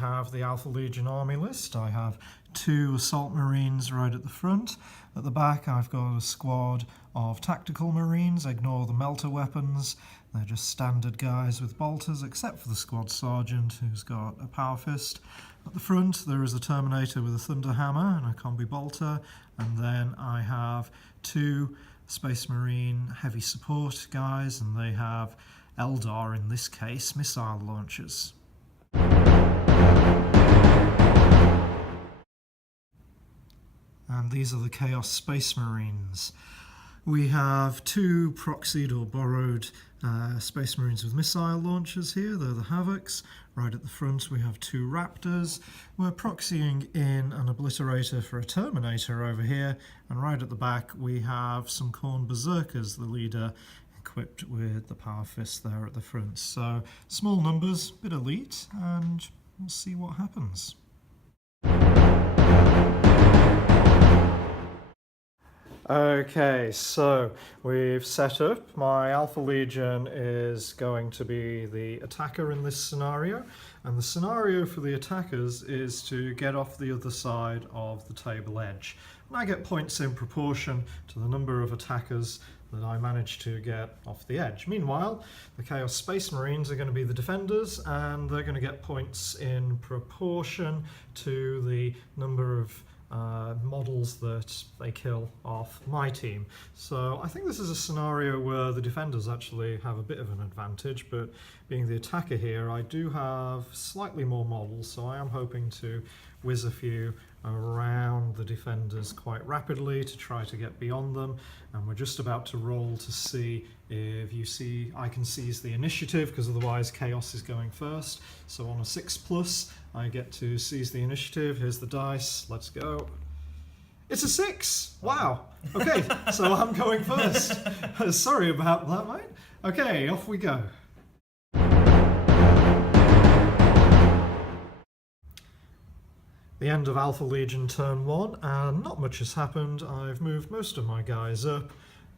have the Alpha Legion army list. I have 2 Assault Marines right at the front. At the back I've got a squad of Tactical Marines. Ignore the melter weapons. They're just standard guys with bolters, except for the Squad Sergeant, who's got a Power Fist. At the front there is a Terminator with a Thunder Hammer and a Combi Bolter. And then I have 2 Space Marine heavy support guys, and they have Eldar, in this case, missile launchers. And these are the Chaos Space Marines. We have 2 proxied or borrowed Space Marines with missile launchers here. They're the Havocs. Right at the front we have 2 Raptors. We're proxying in an Obliterator for a Terminator over here. And right at the back we have some Khorne Berserkers, the leader, equipped with the Power Fist there at the front. So small numbers, bit elite, and we'll see what happens. Okay, so we've set up. My Alpha Legion is going to be the attacker in this scenario, and the scenario for the attackers is to get off the other side of the table edge. And I get points in proportion to the number of attackers that I manage to get off the edge. Meanwhile, the Chaos Space Marines are going to be the defenders, and they're going to get points in proportion to the number of models that they kill off my team. So I think this is a scenario where the defenders actually have a bit of an advantage, but being the attacker here, I do have slightly more models, so I am hoping to whiz a few around the defenders quite rapidly to try to get beyond them. And we're just about to roll to see if you see I can seize the initiative, because otherwise Chaos is going first. So on a 6+, I get to seize the initiative. Here's the dice. Let's go. It's a 6! Wow! Okay, so I'm going first. Sorry about that, mate. Okay, off we go. The end of Alpha Legion turn 1, and not much has happened. I've moved most of my guys up,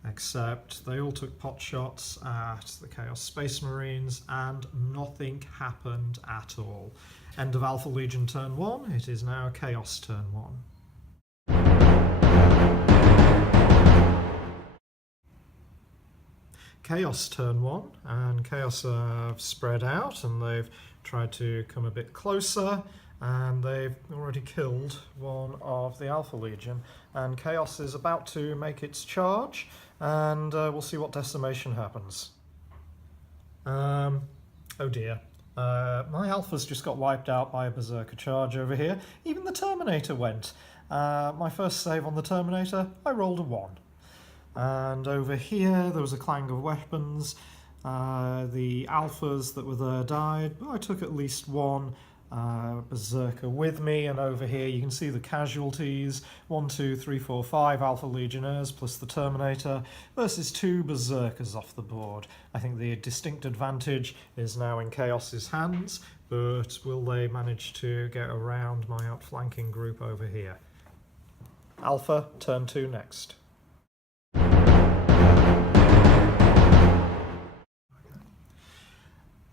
except they all took pot shots at the Chaos Space Marines, and nothing happened at all. End of Alpha Legion turn 1, it is now Chaos turn 1. Chaos turn 1, and Chaos have spread out and they've tried to come a bit closer, and they've already killed one of the Alpha Legion, and Chaos is about to make its charge, and we'll see what decimation happens. Oh dear. My Alphas just got wiped out by a Berserker charge over here. Even the Terminator went. My first save on the Terminator, I rolled a 1. And over here there was a clang of weapons. The Alphas that were there died, but I took at least 1 Berserker with me, and over here you can see the casualties. 1, 2, 3, 4, 5 Alpha Legionnaires plus the Terminator versus 2 Berserkers off the board. I think the distinct advantage is now in Chaos's hands, but will they manage to get around my outflanking group over here? Alpha, turn 2 next.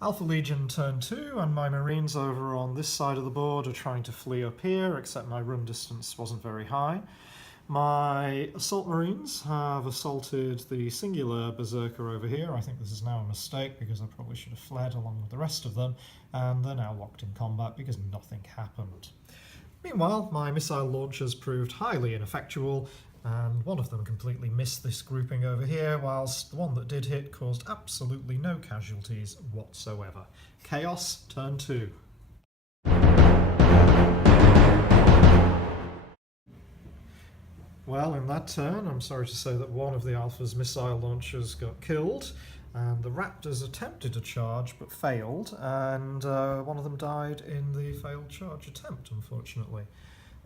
Alpha Legion turn 2, and my Marines over on this side of the board are trying to flee up here, except my run distance wasn't very high. My Assault Marines have assaulted the singular Berserker over here. I think this is now a mistake because I probably should have fled along with the rest of them, and they're now locked in combat because nothing happened. Meanwhile, my missile launchers proved highly ineffectual, and one of them completely missed this grouping over here, whilst the one that did hit caused absolutely no casualties whatsoever. Chaos, turn 2. Well, in that turn, I'm sorry to say that one of the Alpha's missile launchers got killed, and the Raptors attempted a charge but failed, and one of them died in the failed charge attempt, unfortunately.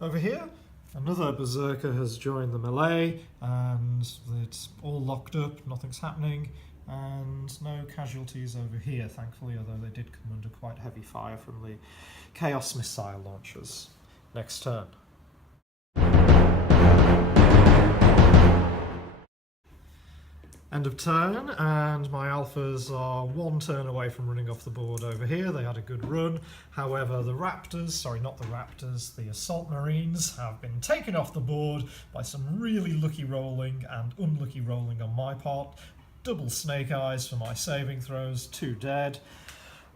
Over here, another Berserker has joined the melee, and it's all locked up, nothing's happening, and no casualties over here, thankfully, although they did come under quite heavy fire from the Chaos missile launchers. Next turn. End of turn, and my alphas are one turn away from running off the board over here. They had a good run. However, the raptors, sorry, not the raptors, the assault marines have been taken off the board by some really lucky rolling and unlucky rolling on my part. Double snake eyes for my saving throws, 2 dead.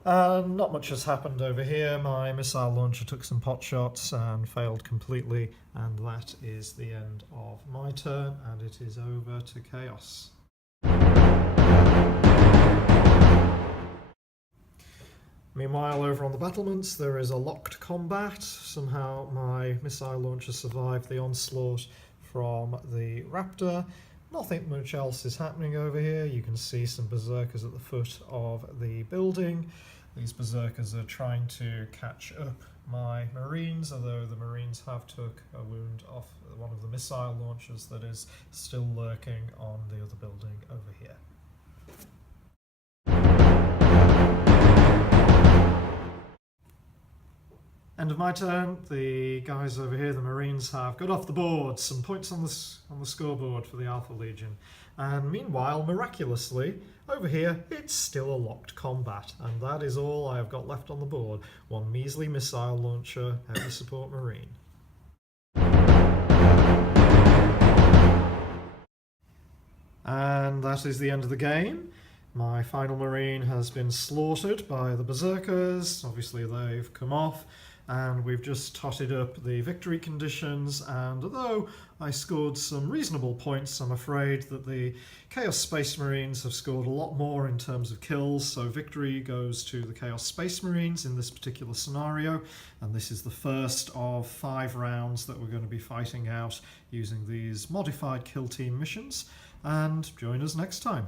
Not much has happened over here. My missile launcher took some pot shots and failed completely, and that is the end of my turn, and it is over to Chaos. Meanwhile, over on the battlements, there is a locked combat. Somehow my missile launcher survived the onslaught from the Raptor. Nothing much else is happening over here. You can see some berserkers at the foot of the building. These berserkers are trying to catch up my marines, although the marines have took a wound off one of the missile launchers that is still lurking on the other building over here. End of my turn. The guys over here, the Marines, have got off the board. Some points on the scoreboard for the Alpha Legion. And meanwhile, miraculously, over here, it's still a locked combat. And that is all I have got left on the board. One measly missile launcher, heavy support Marine. And that is the end of the game. My final Marine has been slaughtered by the Berserkers. Obviously they've come off, and we've just totted up the victory conditions, and although I scored some reasonable points, I'm afraid that the Chaos Space Marines have scored a lot more in terms of kills, so victory goes to the Chaos Space Marines in this particular scenario, and this is the first of 5 rounds that we're going to be fighting out using these modified kill team missions, and join us next time.